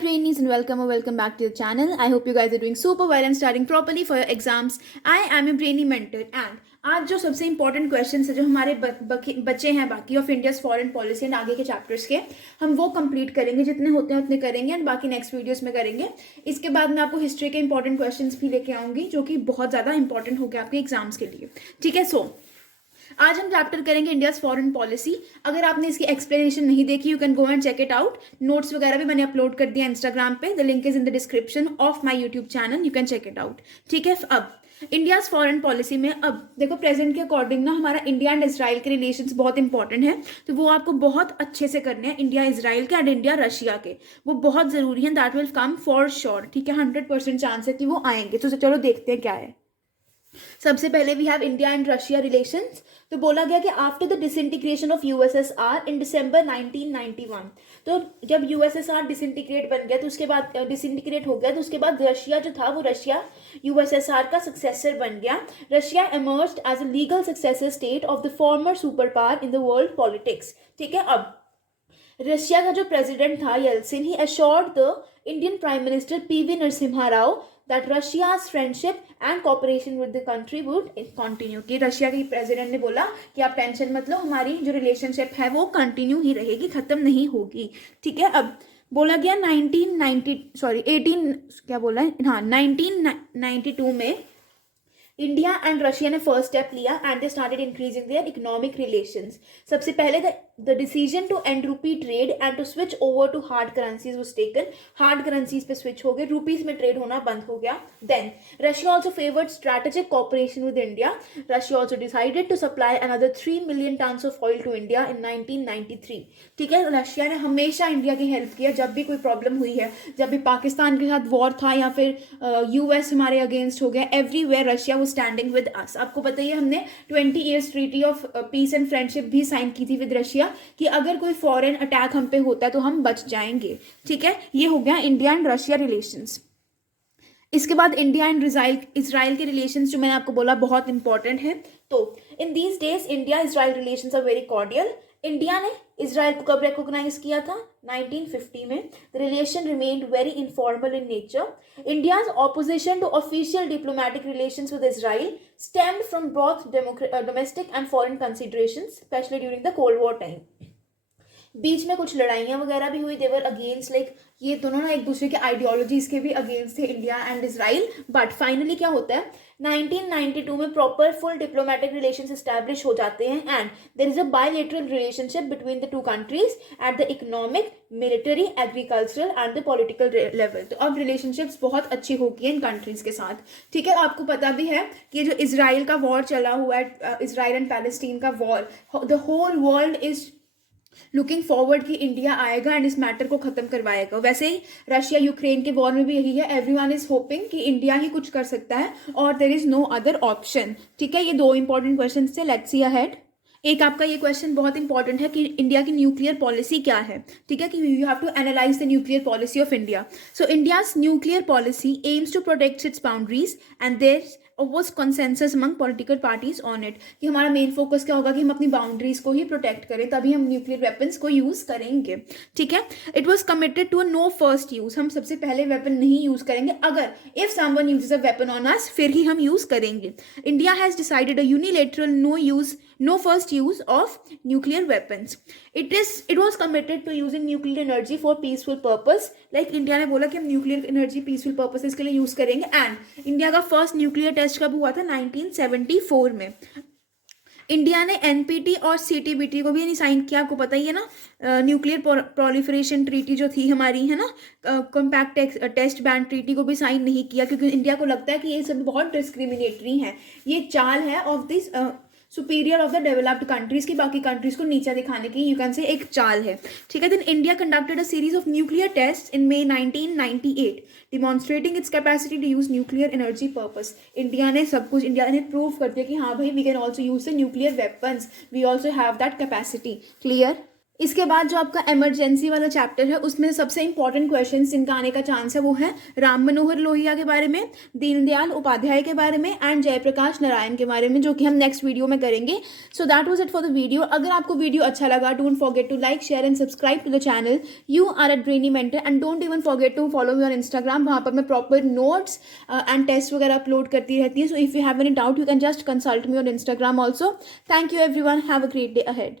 trainees and welcome or welcome back to the channel. I hope you guys are doing super well and studying properly for your exams. I am your trainee mentor and आज जो सबसे important question है जो हमारे बच्चे हैं बाकी of India's foreign policy and आगे के चैप्टर्स के, हम वो कंप्लीट करेंगे, जितने होते हैं उतने करेंगे एंड बाकी नेक्स्ट वीडियोस में करेंगे. इसके बाद मैं आपको हिस्ट्री के इंपॉर्टेंट क्वेश्चंस भी लेके आऊंगी जो कि बहुत ज़्यादा इंपॉर्टेंट हो गया आपके एग्जाम्स के लिए. ठीक है, सो आज हम चैप्टर करेंगे इंडियाज फॉरेन पॉलिसी. अगर आपने इसकी एक्सप्लेनेशन नहीं देखी, you can go and check it out. Notes वगैरह भी मैंने अपलोड कर दिया इंस्टाग्राम पे. The link is in the description of my YouTube channel, you can check it out. ठीक है, अब इंडियाज फॉरेन पॉलिसी में अब देखो प्रेजेंट के अकॉर्डिंग ना हमारा इंडिया एंड इसराइल के रिलेशंस बहुत इंपॉर्टेंट है, तो वो आपको बहुत अच्छे से करने हैं. इंडिया इसराइल के एंड इंडिया रशिया के, वो बहुत जरूरी है. That will come for sure. ठीक है, 100% चांस है कि वो आएंगे. तो चलो देखते हैं क्या है. सबसे पहले we have India and Russia relations. तो बोला गया कि after the disintegration of USSR in December 1991, तो जब यूएसएसआर डिसइंटीग्रेट बन गया तो उसके बाद डिसइंटीग्रेट हो गया तो उसके बाद रशिया जो था वो रशिया यूएसएसआर का सक्सेसर बन गया. Russia emerged as a legal successor state of the former superpower in the world politics. ठीक है, अब रशिया का जो प्रेसिडेंट था Yeltsin, he assured the Indian prime minister PV Narasimha Rao that Russia's friendship and cooperation with the country would continue. कि Russia के president ने बोला कि आप टेंशन मत लो, हमारी जो रिलेशनशिप है वो कंटिन्यू ही रहेगी, खत्म नहीं होगी. ठीक है, अब बोला गया 1992 में इंडिया एंड रशिया ने फर्स्ट स्टेप लिया and they started increasing their economic relations. सबसे पहले the decision to end rupee trade and to switch over to hard currencies was taken. Hard currencies पे स्विच हो गए, रूपीज में trade होना बंद हो गया. Then Russia also favoured strategic cooperation with India. Russia also decided to supply another 3 million tons of oil to India इन 1993. ठीक है, रशिया ने हमेशा इंडिया की हेल्प किया जब भी कोई प्रॉब्लम हुई है. जब भी पाकिस्तान के साथ वॉर था या फिर यूएस हमारे अगेंस्ट हो गया, everywhere Russia standing with us. आपको पता ही है हमने 20 years treaty of peace and friendship भी साइन की थी विद रशिया कि अगर कोई फॉरेन अटैक हम पे होता है तो हम बच जाएंगे. ठीक है, ये हो गया इंडिया एंड रशिया रिलेशंस. इसके बाद इंडिया एंड इसराइल के रिलेशंस जो मैंने आपको बोला बहुत इंपॉर्टेंट है. तो in these days India Israel relations are very cordial. India ने इसराइल को कब रिकॉग्नाइज किया था? 1950 में. The relation remained very informal in nature. India's opposition to official diplomatic relations with Israel stemmed from both domestic and foreign considerations, specially during the cold war time. बीच में कुछ लड़ाइयाँ वगैरह भी हुई. देवर अगेंस्ट लाइक ये दोनों ना एक दूसरे के आइडियोलॉजीज के भी अगेंस्ट थे, India and Israel. But finally क्या होता है, 1992 में proper full diplomatic relations establish हो जाते हैं and there is a bilateral relationship between the two countries at the economic, military, agricultural and the political level. तो अब रिलेशनशिप्स बहुत अच्छी हो गई हैं इन कंट्रीज के साथ. ठीक है, आपको पता भी है कि जो इसराइल का वॉर चला हुआ है, इसराइल एंड पैलेस्टीन का war, the whole world is looking forward कि इंडिया आएगा एंड इस मैटर को खत्म करवाएगा. वैसे ही रशिया यूक्रेन के वॉर में भी यही है, एवरीवन इज होपिंग कि इंडिया ही कुछ कर सकता है और there is no other option. ठीक है, ये दो इंपॉर्टेंट क्वेश्चन थे. Let's see ahead. एक आपका ये क्वेश्चन बहुत इंपॉर्टेंट है कि इंडिया की न्यूक्लियर पॉलिसी क्या है. ठीक है, कि you have to analyse the nuclear policy of India. So India's nuclear policy aims to protect its boundaries and there was consensus among political parties on it. कि हमारा मेन फोकस क्या होगा कि हम अपनी बाउंड्रीज को ही प्रोटेक्ट करें, तभी हम न्यूक्लियर वेपन्स को यूज करेंगे. ठीक है, it was committed to no first use. हम सबसे पहले वेपन नहीं यूज करेंगे, अगर if someone uses a weapon on us फिर ही हम यूज करेंगे. India has decided a unilateral no first use of nuclear weapons. It was committed to using nuclear energy for peaceful purpose. Like India ने बोला कि हम nuclear energy peaceful purposes के लिए यूज करेंगे. एंड इंडिया का first nuclear test कब हुआ था? 1974 में. इंडिया ने एनपीटी और सीटीबीटी को भी नहीं साइन किया. आपको पता ही है ना, न्यूक्लियर प्रोलिफरेशन ट्रीटी जो थी हमारी है ना, कॉम्पैक्ट टेस्ट बैन ट्रीटी को भी साइन नहीं किया क्योंकि इंडिया को लगता है कि ये सब बहुत डिस्क्रिमिनेटरी हैं. ये चाल है of this superior of the developed countries की, बाकी कंट्रीज को नीचा दिखाने की यू कैन से एक चाल है. ठीक है, then India conducted a series of nuclear test in May 1998 demonstrating its capacity to use nuclear energy purpose. India ने सब कुछ, इंडिया ने प्रूव कर दिया कि हाँ भाई we can also use the nuclear weapons, we also have that capacity. Clear. इसके बाद जो आपका इमरजेंसी वाला चैप्टर है उसमें सबसे इंपॉर्टेंट क्वेश्चंस जिनका आने का चांस है वो है राम मनोहर लोहिया के बारे में, दीनदयाल उपाध्याय के बारे में एंड जयप्रकाश नारायण के बारे में, जो कि हम नेक्स्ट वीडियो में करेंगे. So that was it for the video. अगर आपको वीडियो अच्छा लगा, don't forget to like, share and subscribe to the channel. You are a brainy mentor and don't even forget to follow me on Instagram. वहाँ पर मैं proper notes and test वगैरह upload करती रहती है. So if you have any doubt you can just consult me on Instagram also. Thank you everyone. Have a great day ahead.